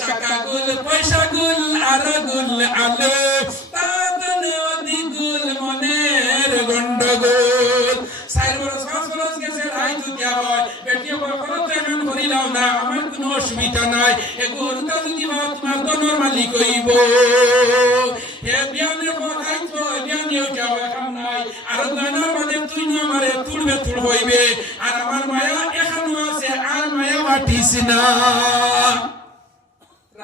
চাকা গুল পয়সা আলো। অধি গুল মনের গন্ডগোল। সাইর বড় শ্বাস বরস গেছে রাই দুটিয়া হয় বেটিয়ে বড় খরচ এখন করিলাম না, আমার কোনো অসুবিধা নাই। এ গরুটা যদি বা তোমার দনের মালিক এ বিয়ানে পড়াই তো বিয়ানে উঠা এখন নাই। আর গানার মাঝে তুই না আমারে তুলবে, তুল হইবে। আর আমার মায়া এখনও আছে, আর মায়া মাটিস না।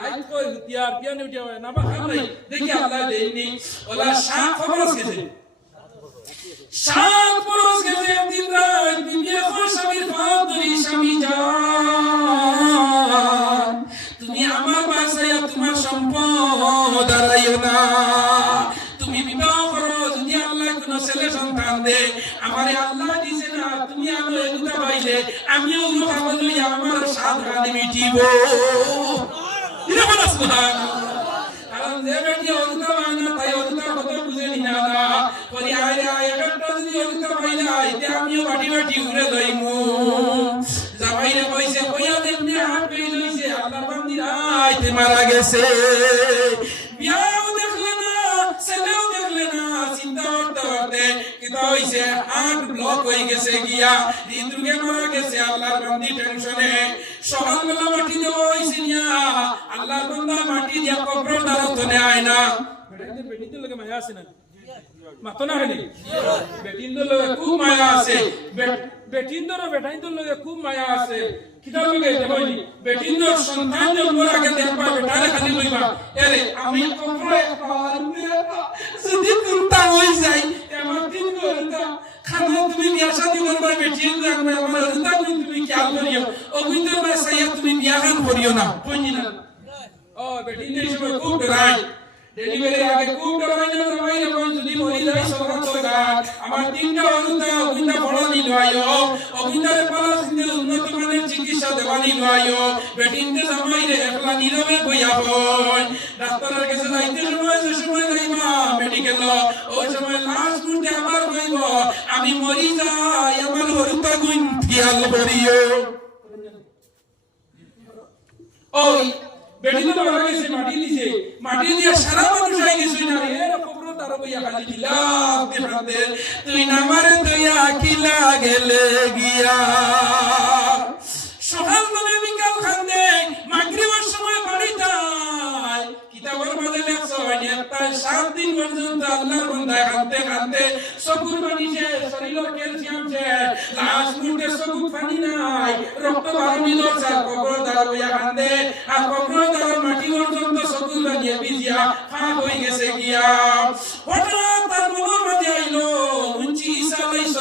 রাইট কই তিয়ার বিয়ানে উঠা হয়? না বা খাম? নাই দেখি আল্লাহ দেইনি। ওলা সাত বরস গেছে। রাত ধরি স্বামী তুমি আমার বাসায় তোমার সম্পদ না। তুমি বিবাহ করো যদি আল্লাহ কোনো ছেলে সন্তান দে আমারে আল্লাহ দিছে না তুমি আলো এগুতা পাইলে আমিও খাব লইয়া আমার সাত হাত মিটিব এরকম সুবহানাল্লাহ কারণ যে ব্যক্তি না তাই আমিও বাটি বাটি উড়ে যাইমু জামাইরে কইছে কইয়া দেমনে হাত পেয়ে লইছে আল্লাহ বান্দির আইতে মারা গেছে বিয়াও কিতা হইছে মাটি দেওয়া হইছে নিয়া, আল্লাহর বান্দা না। বেটিদের লগে মায়া খুব মায়া আছে। বেটিনদের বেটাইদের লগে খুব মায়া আছে। কিতাব লগে দেখনি বেটিনদের সন্তান জন্ম আগে দেখবা বেটারে খালি লইবা এরে আমি কবরে যদি চিন্তা হই যাই আমার দিন গরতা খানা তুমি বিয়া শাদি করবা বেটিন রাখবে আমার রুতা তুমি খেয়াল করিও ও কিন্তু সাইয়া তুমি বিয়া খান করিও না। সময় খুব ডরাই ডেলিভারি আগে খুব ডরাই না কোন যদি মরি যাই সরকার সরকার আমার তিনটা অনুতা অগুন্দা ফড়া নিল আয়ো। অগুন্দারে পালা সিন্ধে উন্নত মানের চিকিৎসা দেওয়া নিল আয়ো বেটিনতে জামাই একলা নীরবে বইয়া বই ডাক্তারের কাছে যাইতে সময় যে সময় যাইবা মেডিকেল ওই সময় কইব আমি মরি যাই আমার হরুতা গুণ খেয়াল করিও ওই বেটিতে মারা গেছে মাটি দিছে মাটি দিয়ে সারা মানুষ হয়ে গেছে না এর কবর তার বইয়া খালি দিলাম দেখাতে তুই না মারে তুই আকিলা গেলে গিয়া। সকাল বেলা বিকাল খান্দে মাগরিবের সময় বাড়ি যায় কিতাবের মাঝে লেখছ তাই সাত দিন পর্যন্ত চকুর পানি নাই রক্ত বার নিল স্যার কবর দ্বারা বইয়া কান্দে আর কবর দ্বারা মাটি পর্যন্ত চকুর লাগিয়ে ভিজিয়া ফাঁক হয়ে গেছে গিয়া। হঠাৎ তার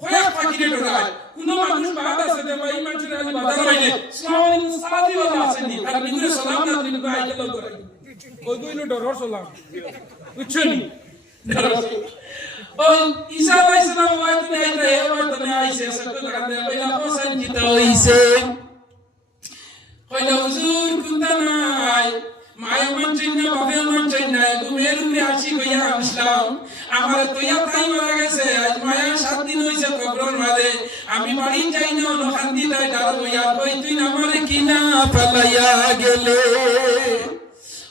কয়েক পাখিরে কোন মানুষ বাদ আছে দে ভাই মানুষের আলি বাজার হইলে সালাম সালাদি বাবা আসেনি আর নিগুরে সালাম না দিন ভাই আইতে লাও করাই ওই কইলো ডরর সালাম। বুঝছনি ও ঈসা আলাইহিস সালাম ওয়াই তুমি আইতে এ ওয়াই তুমি আইছে সকল লাগাতে পয়লা পছন্দ জিতা হইছে। কইলা হুজুর কুন্তা নাই। মায়া মানছেন না বাপে মানছেন না ঘুমের ঘুরে আসি কইয়া আসলাম আমার তৈয়া তাই মারা গেছে, আজ মায়া সাত দিন হইছে কবরের মাঝে। আমি বাড়ি যাই না অন্য শান্তি তাই তার কইয়া কই, তুই আমারে কিনা পালাইয়া গেলে?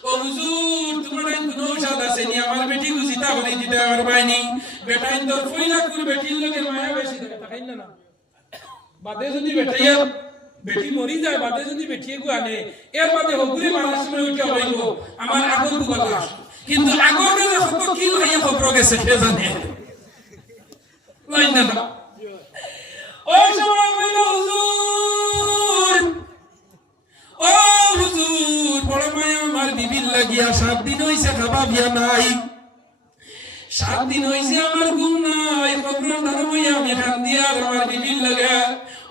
ও হুজুর তোমার আইন কোনো ঔষধ আছে নি আমার বেটি গুজিতা বলি দিতে আমার বাইনি বেটা তোর ফইলা করে বেটির লগে মায়া বেশি থাকে তাকাই না না। বাদে যদি বেটাইয়া বেটি মরি যায় বাদে যদি বেটিয়ে গু আনে এর বাদে উঠে হইব আমার কিন্তু কি গেছে, কে জানে? না সময় হুজুর ও হুজুর বড় মায়া আমার বিবির লাগিয়া সাত দিন হইছে খাবা বিয়া নাই। সাত দিন হইছে আমার ঘুম নাই আমি খান দিয়া আমার বিবির লাগা।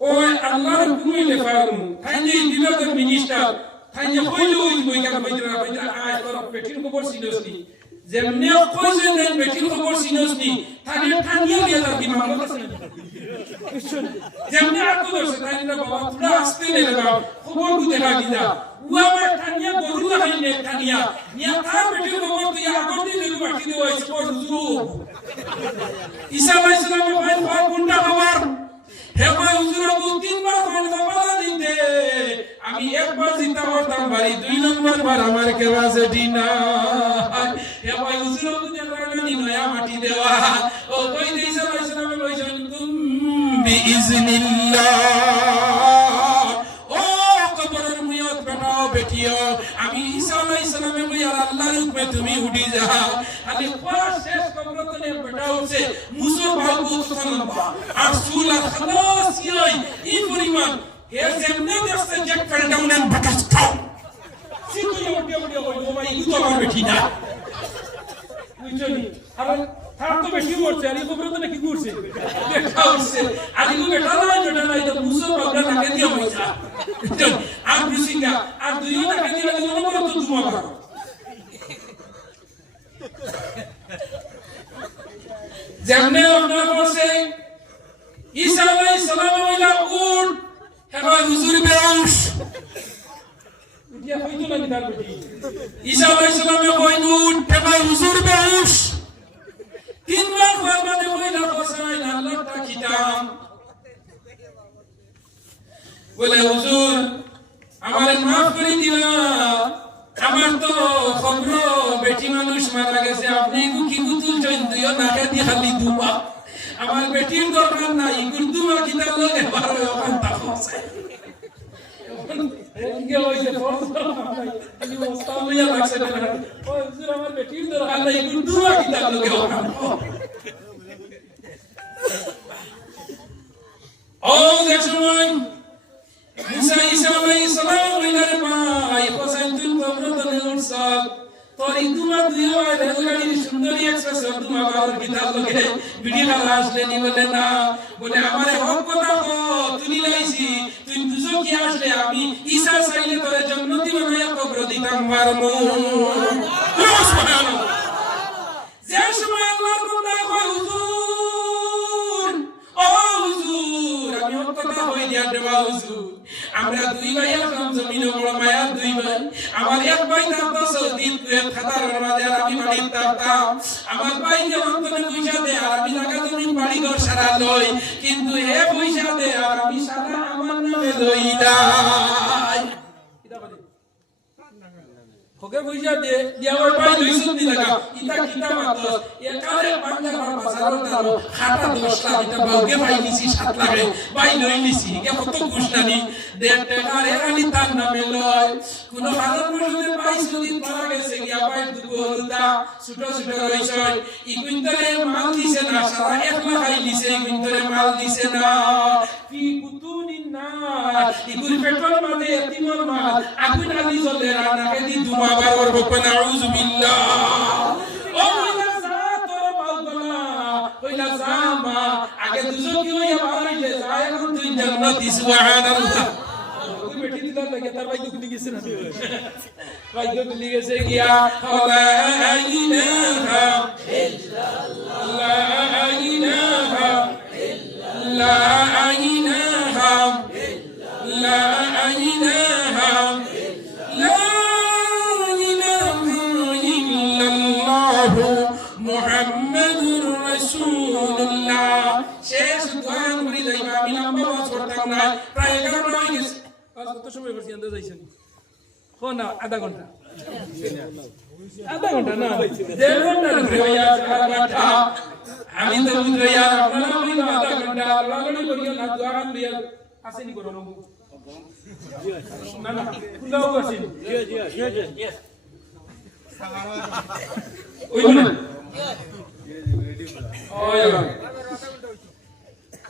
ও আল্লাহর হুকুমে লেফারু তাই যে বিভাগের মিনিস্টার যে কইলো ওই বইকা বইরা বইরা আয় কর পেটির খবর সিনসনি যেমনে কইছে দেন পেটির খবর সিনসনি তানে ঠানিয়া গিয়া তার দিমাগ আছে যেমনে আকো দছে তাই না বাবা পুরা আসতে নে বাবা খবর কু দেখা দিদা উয়া মা ঠানিয়া গরু লাগাই নে ঠানিয়া নিয়া তার পেটির খবর তুই আগর দিলু বাকি দিও জুরু ঈসা আলাইহিস সালামের ভাই ভাই কোনটা খবর ভাই হুজুর আবু তিনবার বাবা দিতে। আমি একবার চিন্তা করতাম ভাই, দুই নম্বর বার আমার কেবা সেটি না হে ভাই হুজুর আবু যে নয়া মাটি দেওয়া। ও কই দিয়েছে? তুম বিইজনিল্লাহ বেটাও আমি ঈসা আলাইহিস সালামে কই আর আল্লাহর হুকমে তুমি উঠি যাও। খালি পাঁচ শেষ কবরতনে বেটা উঠছে মুসো বাবু তখন আর সুল খালাস ইয়াই ই পরিমাণ। হে যেমনে দেখছে জ্যাক ফেল ডাউন এন্ড বাটাস খাও সিটু ইউটি ইউটি কই ও ভাই ইতো আমার বেটি না? বুঝছনি আর তার তো বেশি তো নাকি করছে? বেটা উঠছে আর বেটা না বেটা না এটা মুসো বাবু টাকা দিয়ে পয়সা আর বুঝিঙ্গা আর দুইও টাকা তো যেমনে আপনার ঈসা আলাইহিস সালাম বইলা উঠ হেবা হুজুর বেউস ঈসা আলাইহিস সালাম কই উঠ হেবা হুজুর বেউস তিনবার হওয়ার বাদে বইলা বসাই না আল্লাহটা খিতাম বলে, হুজুর আমার মাফ করে দিবা আমার তো খবর বেটি মানুষ মারা গেছে। আপনি কি গুতুল জৈন দিও না খাদি খালি দুবা আমার বেটির দরকার নাই। গুরদু মা কিতা লগে বারো ওখান তাকো ও দেখ সময় মুসা ঈসা আলাইহিস সালাম ওইনারে পাই হোসাইন কবরতনে উঠছাল তরি ঈসা আমি হক কথা হই দিয়া দেবা হুজুর আমরা দুই ভাই আসলাম জমিনে বড় মায়া দুই ভাই। আমার এক ভাই থাকতো সৌদিন দুয়ের খাতার আর আমি বাড়ি থাকতাম আমার ভাই যেমন তুমি পয়সা দে আর আমি টাকা তুমি বাড়ি ঘর সারা লই। কিন্তু হে পয়সা দে আর আমি সারা আমার নামে লই হোকে পয়সা দে দিয়া ওই ভাই লইছুন দি লাগা ইতা কিতা মাত্র একারে বাংলা ঘর বাজারও তারো খাতা দশ লাখ, এটা বউকে ভাই নিছি, সাত লাখে। ভাই লই নিছি কে কত ঘুষ নানি দেড় টাকার এরানি তার নামে লয়। কোন ভারত বর্ষের ভাই সুদিন মারা গেছে, গিয়া ভাই দুগো হলদা। ছোট ছোট রইছে ই কুইন্টালে মাল দিছে না, সারা এক লাখ আই দিছে ই কুইন্টালে মাল দিছে না। ফি কুতুনিন নার ইগুল পেট্রোল মানে এতিমর মাল। আগুন আলি জ্বলে রানা কেদি দুমা বারবার বকবে নাউযু বিল্লাহ আগে দুজো কি হইয়া বাড়াইলে যা এখন তুই জান্নাতি সুবহানাল্লাহ বেটি আইছেন হো না আধা ঘণ্টা। আধা ঘণ্টা না দেড় ঘণ্টা আমি তো বুঝাইয়া আধা ঘণ্টা। আপনারা করিও না দোয়া কান দিয়া আসেনি করো না না খুলাও আসেনি। ওই না ওই ওই যেদিন গাড়ি বস সেদিন তো অন করে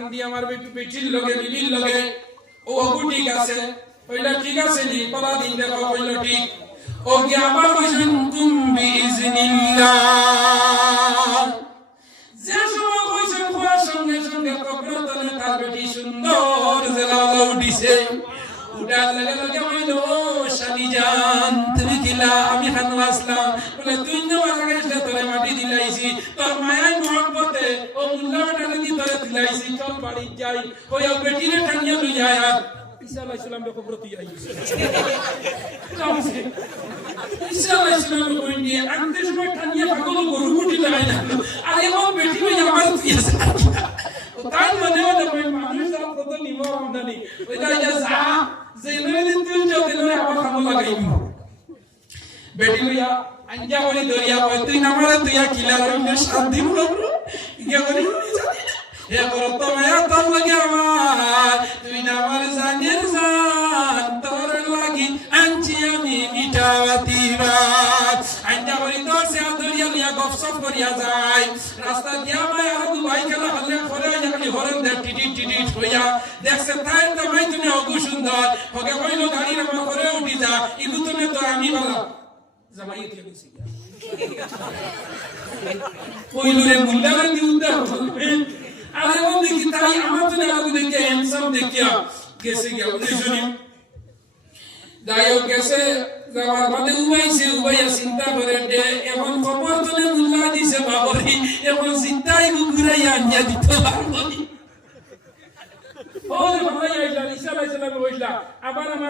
খান দিয়া আমার বেটির লগে বিবির লগে। ও অগু ঠিক আছে। কইলা, ঠিক আছে নি পরা দিন দেখো, কইলা ঠিক। ও কি আবার কইছেন তুম বিইজনিল্লাহ যে সময় কইছেন খোয়ার সঙ্গে সঙ্গে কবরতনে তার বেটি সুন্দর জেলালা উঠিছে উঠার লগে লগে কইল শালি জান তুমি কিলা আমি খানো আসলাম। বলে, তুই না মারা গেছে তোরে মাটি দিলাইছি তোর মায়ের মহব্বতে ও মুল্লা টানে দি তোরে দিলাইছি চল বাড়ি যাই ওই ও বেটিরে টানিয়ে লই যায় ঈসা আলাইহিস সালাম রে কবরত আই ঈসা আলাইহিস সালাম কই নিয়ে আনতে সময় টানিয়ে পাগল গরু মুটি লাগাই না আর এমন দেখছে তাই তো ভাই তুমি অগু সুন্দর। হকে কইলো গাড়ি নামা করে উঠি যা, ইগু তুমি তো আমি বলা জামাই কে গেছি কইলো রে মুল্লা গান্ধী উদ্দা আরে ও দেখি তাই? আমার তো না দেখে হ্যান্ডসাম দেখিয়া গেছে গিয়া। উনি শুনি গেছে, যাওয়ার বাদে উবাইছে, উবাইয়া চিন্তা করে দে এখন খবর তোলে মুল্লা দিছে বাবরি, এখন চিন্তাই ঘুরাইয়া আনিয়া দিত বাবরি ওরে ভাই আইলা ঈসা আলাইহিস সালাম কইলা আবার আমার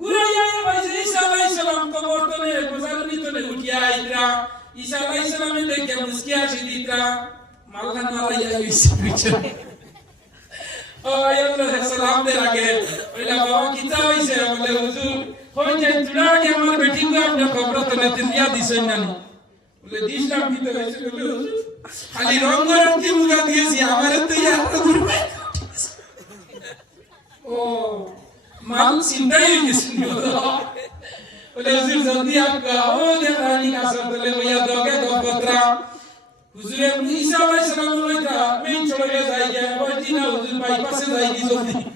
গুরাইয়া বাইছে ঈসা আলাইহিস সালাম কবর তলে গোজারনি তলে উঠিয়া আইতরা। ঈসা আলাইহিস সালামে দেখে মুস্কিয়া সিদিতরা মালখান মারাইয়া ঈসা পিছনে। ও আল্লাহ সালাম দে লাগে আমার मालूम चिंताई किसी बोले हुजूर जल्दी आप गाओ देखानी का सब बोले भैया दोगे दो पत्रा हुजूर ने ईसा भाई सलाम बोला था मैं चले जाएगा बोलती ना हुजूर भाई पास जाएगी जल्दी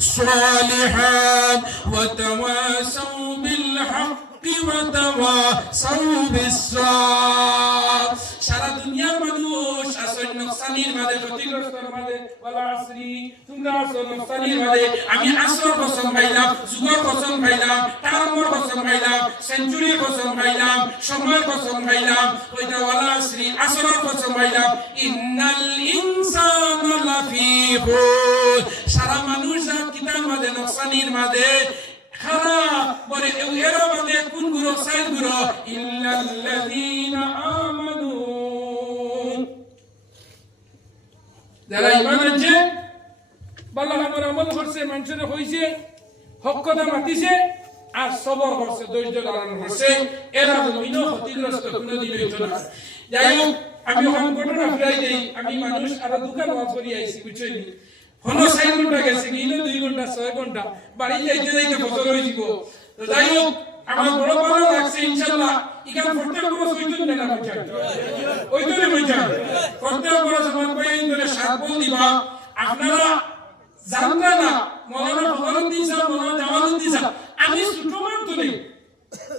الصالحات وتواصوا بالحق وتواصوا بالصبر সারা দুনিয়ার মানুষ আসল নকশানির মাঝে ক্ষতিগ্রস্তর মাঝে ওয়ালা আসরি তোমরা আসল নকশানির মাঝে আমি আসর কসম খাইলাম যুগর কসম খাইলাম তারম্বর কসম খাইলাম সেঞ্চুরির কসম খাইলাম সময়ের কসম খাইলাম ওইটা ওয়ালা আসরি আসরের কসম খাইলাম ইন্নাল ইনসানা লাফি খুস সারা মানুষ জাত কিতার মাঝে নকশানির মাঝে। মাতিছে, আর সবর করছে, ধৈর্য ধারণ করছে। এরা জমিনও ক্ষতিগ্রস্ত কোনোদিন হইতো না। যাই হোক, আমি ওখানে ঘটনা ফিরাই দেই। আমি মানুষ, আর দোকান করি আইছি, বুঝছেন? গেছে গিলো দুই ঘণ্টা ছয় ঘণ্টা বাড়ি যাইতে যাইতে বছর হয়ে যাব যাই হোক আমার বড় ভালো লাগছে ইনশাআল্লাহ ইখান প্রত্যেক বড় হইতো না না বুঝছেন ওইতো না বুঝছেন প্রত্যেক বড় সমান কয়েন ধরে সাত বল দিবা। আপনারা জানতা না মৌলানা ফখরুদ্দিন সাহেব মৌলানা জামালউদ্দিন সাহেব আমি ছোট মান তুলি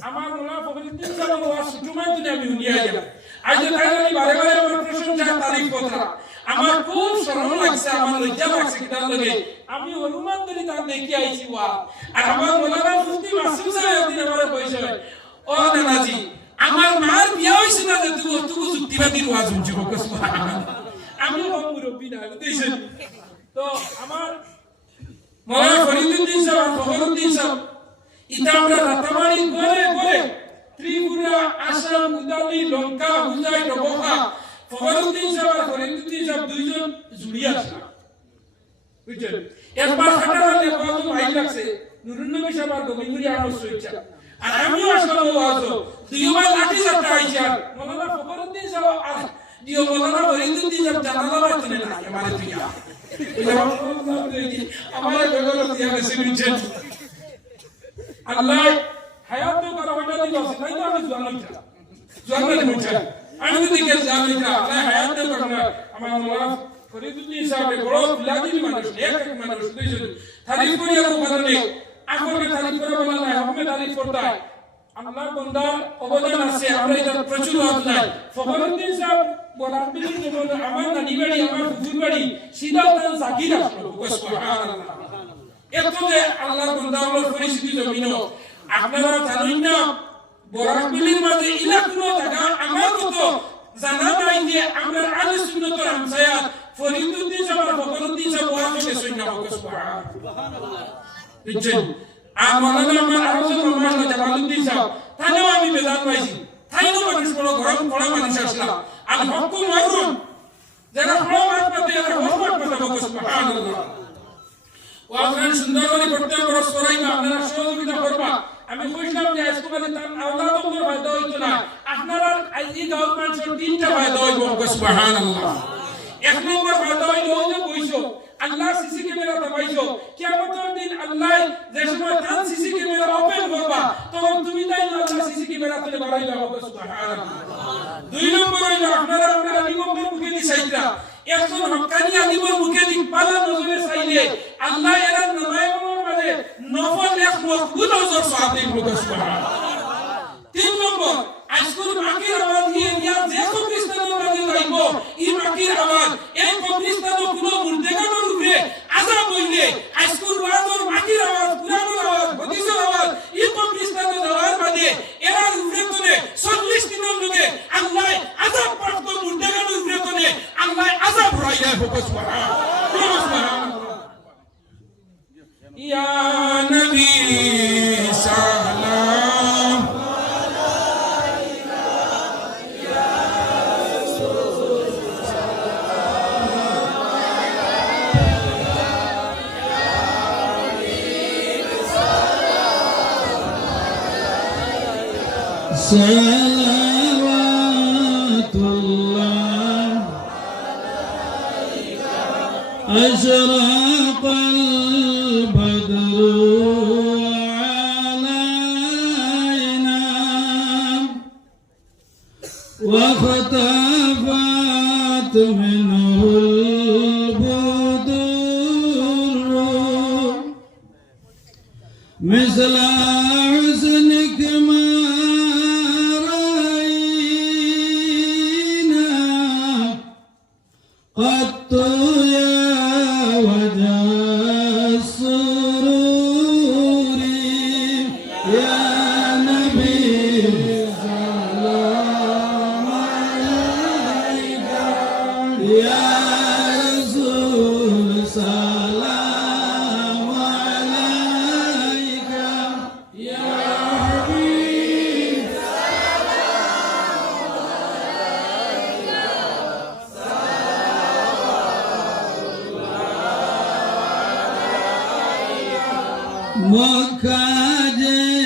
আমার মৌলানা ফখরুদ্দিন সাহেব ওয়াজ ছোট মান তুলি আমি উনিয়া গেলাম। আজ তাই আমি বারে বারে আমার প্রশংসা তারিফ কথা। আমার খুব শরম লাগছে আমার লজ্জা লাগছে কিতাব লগে আমি অনুমান করি তার দেখি আইছি ওয়া আর আমার মৌলানা মুফতি মাসুম সাহেব দিন আমার হয়। ও নানাজি আমার মার বিয়া হইছে না তুই তুই যুক্তিবাদীর ওয়াজ শুনছি আমি হম মুরব্বী না বুঝছেন তো আমার মৌলানা ফরিদুদ্দিন সাহেব ফখরুদ্দিন সাহেব। ইটা আমরা রাতামারি করে করে ত্রিপুরা আসাম উদালি লঙ্কা হুজাই ডবকা ফখরুদ্দিন সাহেব আর ফরিদুদ্দিন সাহেব দুইজন জুড়ি আছে বুঝছেন একবার খাটারালে কত ভাই লাগছে নুরুন্নবী সাহেব আর গোবিন্দুরি আমার সইচ্ছা আর আমিও আসলে ওয়াজ দুইবার লাঠি যাত্রা আইছে আর হয় আমি যদি কে জোয়ান হইতা আল্লাহ হায়াত তো করা না আমার মৌলানা ফরিদুদ্দিন সাহেব বড় বিলাদি মানুষ এক এক মানুষ দুইজন তারিফ করিয়া তো কথা আপনাকে তারিফ করা বলা নাই আমি তারিফ করতে আল্লাহর বান্দার অবদান আছে আমরা এটা প্রচুর অবদান ফখরুদ্দিন সাহেব বলার বিলিং যেমন আমার নানি বাড়ি আমার হুজুর বাড়ি সিধা তার জাকির আসলো সুবহানাল্লাহ। এত যে আল্লাহর বান্দা আমরা পরিস্থিতি জমিনো আপনারা জানেন না বরাক বিলির মাঝে ইলা কোনো জায়গা আমার মতো জানা নাই যে আমরা আলে সুন্নতর হামসায়া ফরিদুদ্দিন সাহেব আর ফখরুদ্দিন সাহেব ওয়াফিকে সুন্নাহ সুবহানাল্লাহ বুঝছেন আর মৌলানা আমার আরও মামা জামালউদ্দিন সাহেব তাইও আমি বেজান পাইছি। তাইও মানুষ বড় ঘর বড় মানুষ আসলাম। আর হকু মারুন, যারা হক মাত যারা হক মাত পাতে সুবহানাল্লাহ ও আপনারা সুন্দর করে করতে খরচ করাইবা আপনারা সহযোগিতা করবা। আমি কইলাম যে আজকে মানে তার আওলাদ তোর ফায়দা হইতো না। আপনারা এই গভর্নমেন্টের তিনটা ফায়দা হইব। সুবহানাল্লাহ। এক নম্বর ফায়দা হইল যে কইছো আল্লাহ সিসি ক্যামেরা দবাইছো কিয়ামতের দিন আল্লাহ যে সময় তার সিসি ক্যামেরা ওপেন করবা তখন তুমি তাই আল্লাহ সিসি ক্যামেরা তুলে বাড়াইবা সুবহানাল্লাহ। দুই নম্বর হইল আপনারা আপনারা আলিমের মুখে দি চাইতা একজন হকানি আলিমের মুখে দি পালা নজরে চাইলে আল্লাহ এরা নামায়নের মাঝে নফল এক মকবুল হজর সাহাবির মুখে সুবহানাল্লাহ। তিন নম্বর আজকুর মাকির আওয়াজ দিয়ে ইয়া যে কবরিস্তানের মাঝে যাইব ই মাকির আওয়াজ এই কবরিস্তানের কোনো আজাব আজকুর ওয়াজর মাকির আওয়াজ কুরআনের আওয়াজ হাদিসের আওয়াজ ই কবরিস্তানে আওয়াজ বাদে এরার উপরে করে 40 দিনের লোকে আল্লাহ আজাব প্রাপ্ত মুর্দেগানোর উপরে করে আল্লাহ আজাব হরাই ফোকাস করা ইয়া নবী। صلوات الله أشرق البدر علينا واختفت منه মক্কা যে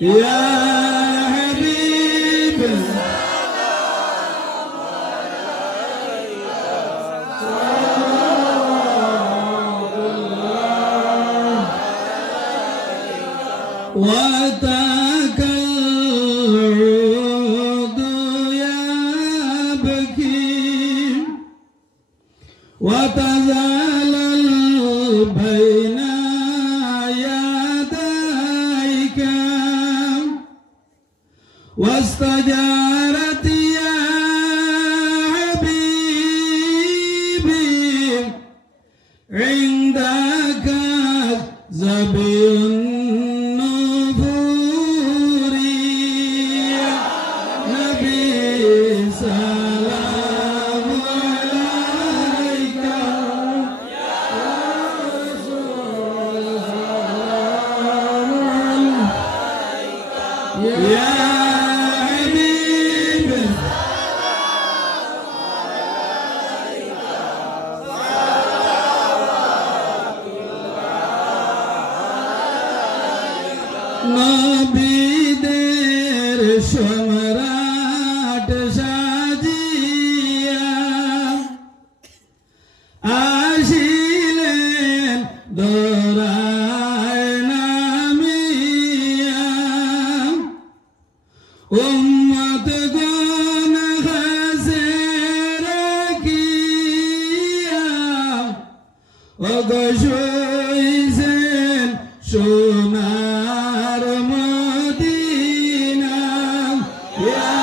Yeah. ইয়া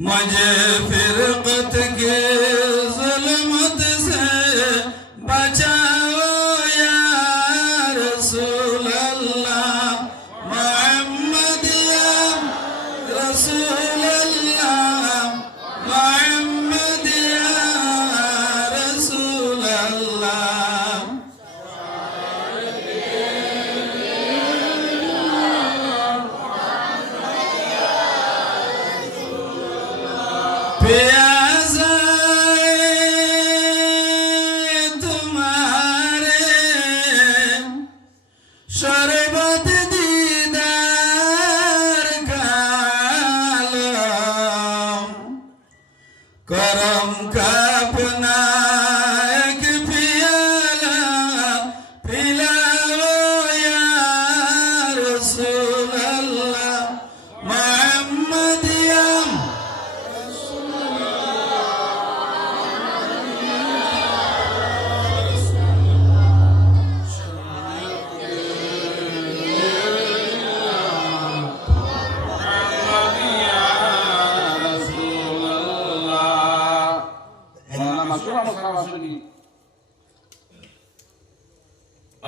مجھے فرقت کے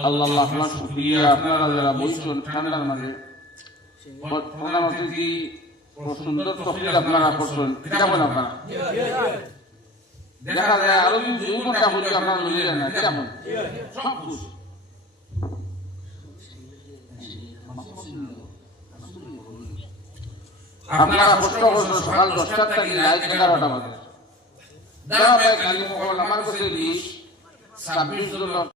আল্লাহ আপনার শুক্রিয়া। আপনারা যারা বলছেন ঠান্ডার মাঝে প্রধানমন্ত্রী কি সুন্দর তফসিল আপনারা করছেন? কেমন আপনারা। দেখা যায় আরও দু ঘণ্টা আপনারা বুঝে যান না। কেমন আপনারা করছেন সকাল দশটার থেকে এগারোটা বাজে। দেখা যায় কালী আমার কাছে ছাব্বিশ